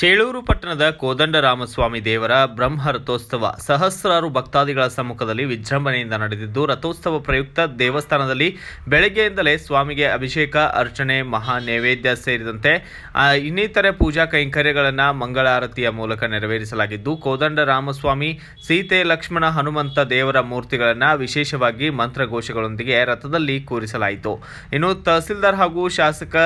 ಚೇಳೂರು ಪಟ್ಟಣದ ಕೋದಂಡರಾಮಸ್ವಾಮಿ ದೇವರ ಬ್ರಹ್ಮ ರಥೋತ್ಸವ ಸಹಸ್ರಾರು ಭಕ್ತಾದಿಗಳ ಸಮ್ಮುಖದಲ್ಲಿ ವಿಜೃಂಭಣೆಯಿಂದ ನಡೆದಿದ್ದು, ರಥೋತ್ಸವ ಪ್ರಯುಕ್ತ ದೇವಸ್ಥಾನದಲ್ಲಿ ಬೆಳಗ್ಗೆಯಿಂದಲೇ ಸ್ವಾಮಿಗೆ ಅಭಿಷೇಕ, ಅರ್ಚನೆ, ಮಹಾ ನೈವೇದ್ಯ ಸೇರಿದಂತೆ ಇನ್ನಿತರೆ ಪೂಜಾ ಕೈಂಕರ್ಯಗಳನ್ನು ಮಂಗಳಾರತಿಯ ಮೂಲಕ ನೆರವೇರಿಸಲಾಗಿದ್ದು, ಕೋದಂಡರಾಮಸ್ವಾಮಿ, ಸೀತೆ, ಲಕ್ಷ್ಮಣ, ಹನುಮಂತ ದೇವರ ಮೂರ್ತಿಗಳನ್ನು ವಿಶೇಷವಾಗಿ ಮಂತ್ರಘೋಷಗಳೊಂದಿಗೆ ರಥದಲ್ಲಿ ಕೂರಿಸಲಾಯಿತು. ಇನ್ನು ತಹಸೀಲ್ದಾರ್ ಹಾಗೂ ಶಾಸಕ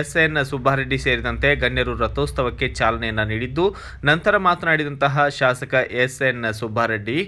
ಎಸ್.ಎನ್. ಸುಬ್ಬಾರೆಡ್ಡಿ ಸೇರಿದಂತೆ ಗಣ್ಯರು ರಥೋತ್ಸವಕ್ಕೆ ಚಾಲನೆಯನ್ನ ನೀಡಿದ್ದು, ನಂತರ ಮಾತನಾಡಿದಂತಹ ಶಾಸಕ ಎಸ್.ಎನ್. ಸುಬ್ಬಾರೆಡ್ಡಿ,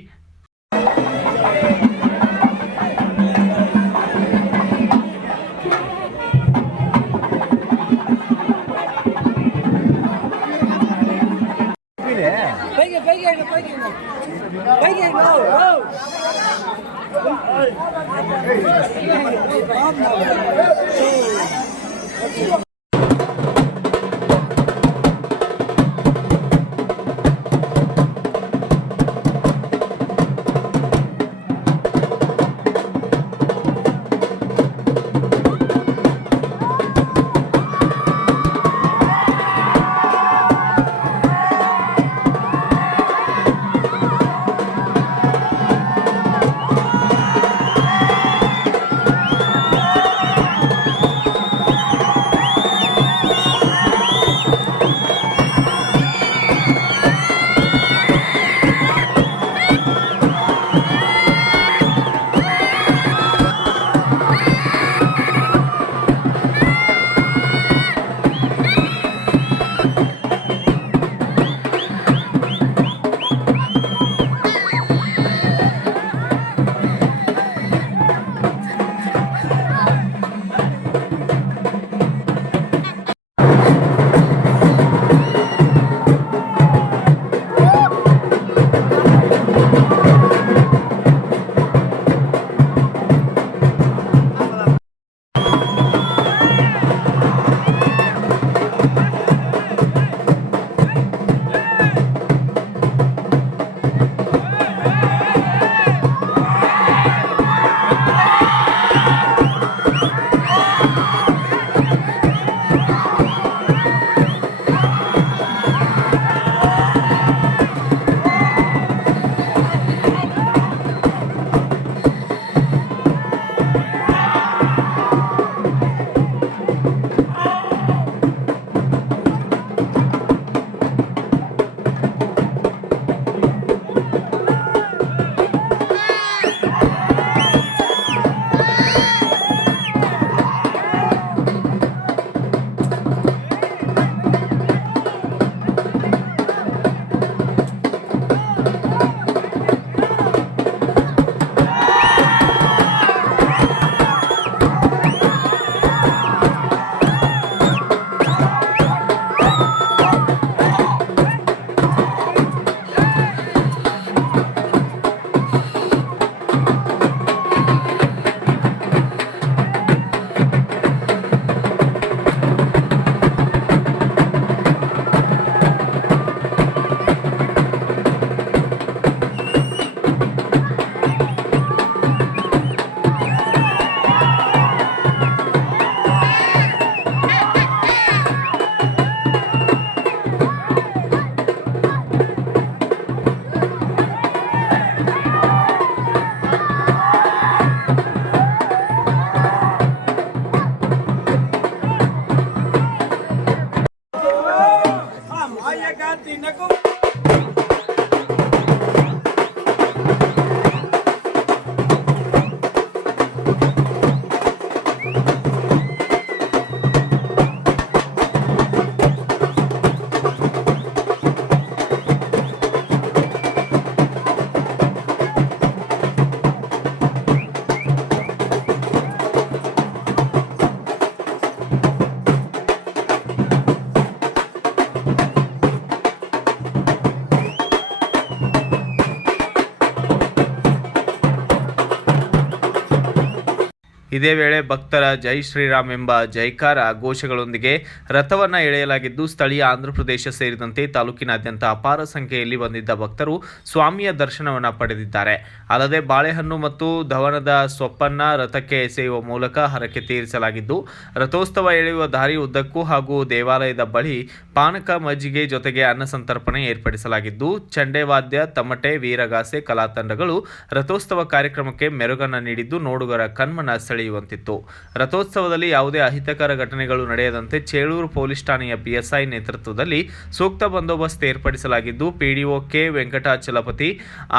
ಇದೇ ವೇಳೆ ಭಕ್ತರ ಜೈ ಶ್ರೀರಾಮ್ ಎಂಬ ಜೈಕಾರ ಘೋಷಗಳೊಂದಿಗೆ ರಥವನ್ನು ಎಳೆಯಲಾಗಿದ್ದು, ಸ್ಥಳೀಯ ಆಂಧ್ರಪ್ರದೇಶ ಸೇರಿದಂತೆ ತಾಲೂಕಿನಾದ್ಯಂತ ಅಪಾರ ಸಂಖ್ಯೆಯಲ್ಲಿ ಬಂದಿದ್ದ ಭಕ್ತರು ಸ್ವಾಮಿಯ ದರ್ಶನವನ್ನು ಪಡೆದಿದ್ದಾರೆ. ಅಲ್ಲದೆ ಬಾಳೆಹಣ್ಣು ಮತ್ತು ಧವನದ ಸೊಪ್ಪನ್ನ ರಥಕ್ಕೆ ಎಸೆಯುವ ಮೂಲಕ ಹರಕೆ ತೀರಿಸಲಾಗಿದ್ದು, ರಥೋತ್ಸವ ಎಳೆಯುವ ದಾರಿ ಉದ್ದಕ್ಕೂ ಹಾಗೂ ದೇವಾಲಯದ ಬಳಿ ಪಾನಕ, ಮಜ್ಜಿಗೆ ಜೊತೆಗೆ ಅನ್ನ ಸಂತರ್ಪಣೆ ಏರ್ಪಡಿಸಲಾಗಿದ್ದು, ಚಂಡೆವಾದ್ಯ, ತಮಟೆ, ವೀರಗಾಸೆ ಕಲಾ ತಂಡಗಳು ರಥೋತ್ಸವ ಕಾರ್ಯಕ್ರಮಕ್ಕೆ ಮೆರುಗನ್ನು ನೀಡಿದ್ದು ನೋಡುಗರ ಕಣ್ಮನ ಸೆಳೆಯುವಂತಿತ್ತು. ರಥೋತ್ಸವದಲ್ಲಿ ಯಾವುದೇ ಅಹಿತಕರ ಘಟನೆಗಳು ನಡೆಯದಂತೆ ಚೇಳೂರು ಪೊಲೀಸ್ ಠಾಣೆಯ ಪಿಎಸ್ಐ ನೇತೃತ್ವದಲ್ಲಿ ಸೂಕ್ತ ಬಂದೋಬಸ್ತ್ ಏರ್ಪಡಿಸಲಾಗಿದ್ದು, PDO K Venkatachalapathi,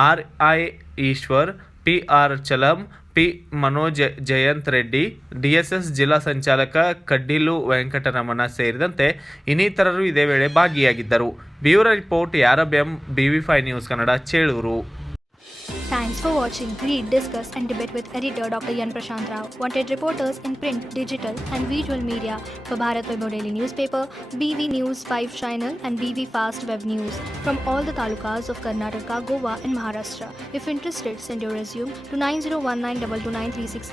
RI Eshwar, PR Chalam, P Manoj, Jayanth Reddy, DSS ಜಿಲ್ಲಾ ಸಂಚಾಲಕ ಕಡ್ಡಿಲು ವೆಂಕಟರಮಣ ಸೇರಿದಂತೆ ಇನ್ನಿತರರು ಇದೇ ವೇಳೆ ಭಾಗಿಯಾಗಿದ್ದರು. ಬ್ಯೂರೋ ರಿಪೋರ್ಟ್ ಯಾರಬ್ಎಂ, BV5 news Kannada, Chelur. Thanks for watching. Read, discuss and debate with editor Dr. Yan Prashant Rao. Wanted reporters in print, digital and visual media for Bharat Vaibhav Daily Newspaper, BV News 5 Channel and BV Fast Web News from all the talukas of Karnataka, Goa and Maharashtra. If interested, send your resume to 9019229369.